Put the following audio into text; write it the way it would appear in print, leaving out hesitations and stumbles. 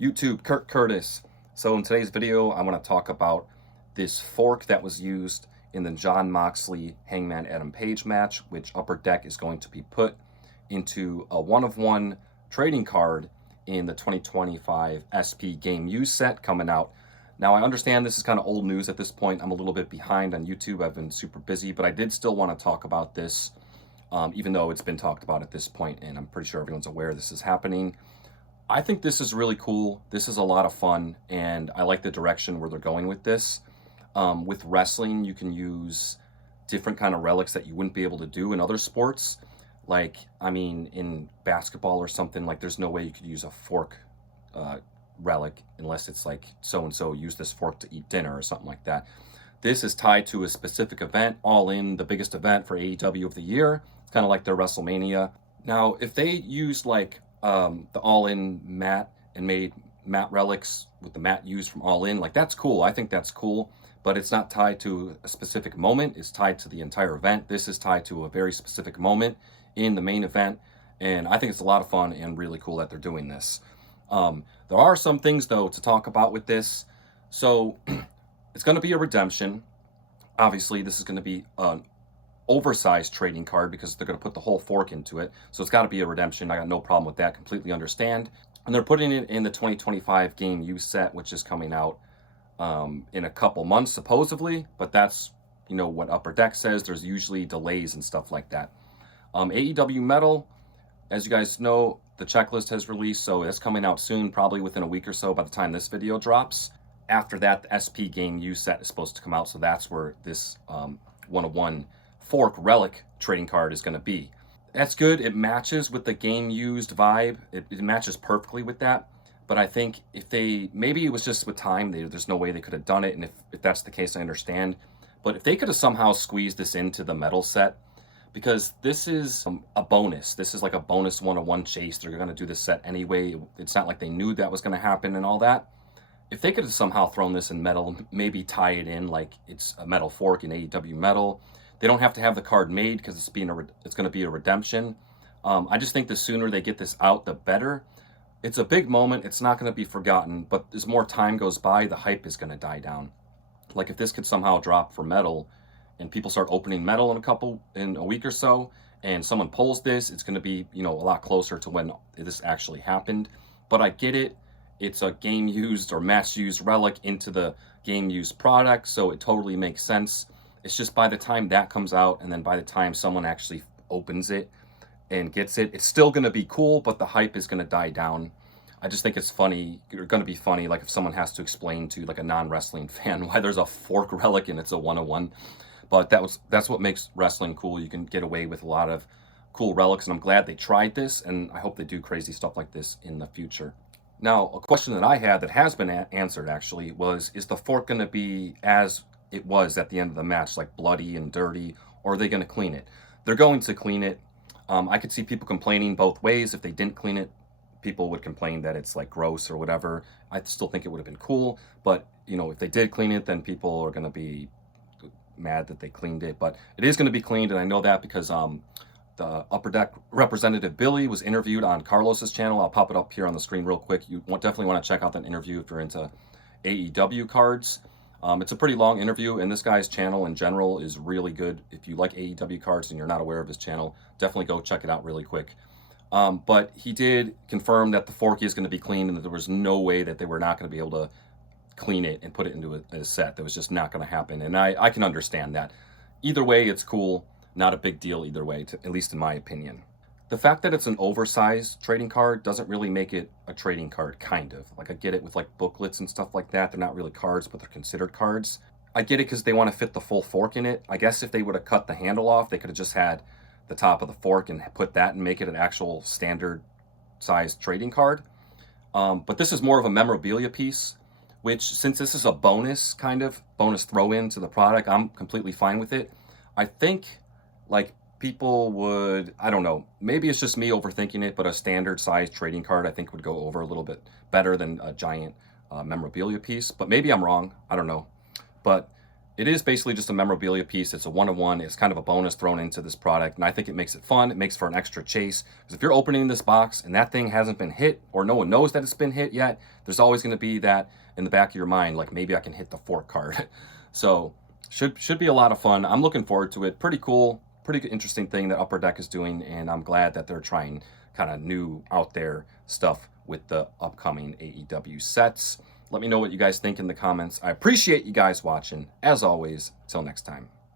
YouTube, Kurt Curtis. So in today's video, I want to talk about this fork that was used in the Jon Moxley Hangman Adam Page match, which Upper Deck is going to be put into a one-of-one trading card in the 2025 SP Game Use set coming out. Now, I understand this is kind of old news at this point. I'm a little bit behind on YouTube. I've been super busy, but I did still want to talk about this, even though it's been talked about at this point, and I'm pretty sure everyone's aware this is happening. I think this is really cool. This is a lot of fun, and I like the direction where they're going with this. With wrestling, you can use different kind of relics that you wouldn't be able to do in other sports. Like, I mean, in basketball or something, like there's no way you could use a fork relic unless it's like so-and-so used this fork to eat dinner or something like that. This is tied to a specific event, All In, the biggest event for AEW of the year. It's kind of like their WrestleMania. Now, if they used like the All In mat and made mat relics with the mat used from All In, like that's cool. I think that's cool, but it's not tied to a specific moment. It's tied to the entire event. This is tied to a very specific moment in the main event, and I think it's a lot of fun and really cool that they're doing this. There are some things though to talk about with this. So it's going to be a redemption. Obviously, this is going to be an oversized trading card because they're going to put the whole fork into it. So it's got to be a redemption. I got no problem with that. Completely understand. And they're putting it in the 2025 Game Use set, which is coming out in a couple months, supposedly. But that's, you know, what Upper Deck says. There's usually delays and stuff like that. AEW Metal, as you guys know, the checklist has released, so it's coming out soon, probably within a week or so by the time this video drops. After that, the SP Game Use set is supposed to come out, so that's where this one-of-one fork relic trading card is going to be. That's good. It matches with the game used vibe. It matches perfectly with that. But I think if they, maybe it was just with time, there's no way they could have done it, and if that's the case, I understand. But if they could have somehow squeezed this into the metal set, because this is a bonus. This is like a bonus one-on-one chase. They're going to do this set anyway. It's not like they knew that was going to happen and all that. If they could have somehow thrown this in metal, maybe tie it in like it's a metal fork in AEW Metal. They don't have to have the card made because it's going to be a redemption. I just think the sooner they get this out, the better. It's a big moment. It's not going to be forgotten, but as more time goes by, the hype is going to die down. Like if this could somehow drop for metal, and people start opening metal in a week or so, and someone pulls this, it's going to be, you know, a lot closer to when this actually happened. But I get it. It's a game used or match used relic into the game used product, so it totally makes sense. It's just by the time that comes out, and then by the time someone actually opens it and gets it, it's still going to be cool, but the hype is going to die down. I just think it's funny, or going to be funny, like if someone has to explain to like a non-wrestling fan why there's a fork relic and it's a one-on-one. But that's what makes wrestling cool. You can get away with a lot of cool relics, and I'm glad they tried this, and I hope they do crazy stuff like this in the future. Now, a question that I had that has been answered actually was, is the fork going to be as it was at the end of the match, like bloody and dirty, or are they going to clean it? They're going to clean it. I could see people complaining both ways. If they didn't clean it, people would complain that it's like gross or whatever. I still think it would have been cool, but you know, if they did clean it, then people are going to be mad that they cleaned it. But it is going to be cleaned, and I know that because the Upper Deck representative Billy was interviewed on Carlos's channel. I'll pop it up here on the screen real quick. You definitely want to check out that interview if you're into AEW cards. It's a pretty long interview, and this guy's channel in general is really good. If you like AEW cards and you're not aware of his channel, definitely go check it out really quick. But he did confirm that the fork is going to be cleaned, and that there was no way that they were not going to be able to clean it and put it into a set. That was just not going to happen, and I can understand that. Either way, it's cool. Not a big deal either way, at least in my opinion. The fact that it's an oversized trading card doesn't really make it a trading card, kind of. Like, I get it with like booklets and stuff like that. They're not really cards, but they're considered cards. I get it because they want to fit the full fork in it. I guess if they would have cut the handle off, they could have just had the top of the fork and put that and make it an actual standard sized trading card. But this is more of a memorabilia piece, which, since this is a bonus throw-in to the product, I'm completely fine with it. I think, like, people would, I don't know, maybe it's just me overthinking it, but a standard size trading card I think would go over a little bit better than a giant memorabilia piece. But maybe I'm wrong, I don't know. But it is basically just a memorabilia piece. It's a one-of-one. It's kind of a bonus thrown into this product, and I think it makes it fun. It makes for an extra chase, because if you're opening this box and that thing hasn't been hit, or no one knows that it's been hit yet, there's always going to be that in the back of your mind, like maybe I can hit the fork card. So should be a lot of fun. I'm looking forward to it. Pretty cool, pretty interesting thing that Upper Deck is doing, and I'm glad that they're trying kind of new out there stuff with the upcoming AEW sets. Let me know what you guys think in the comments. I appreciate you guys watching. As always, till next time.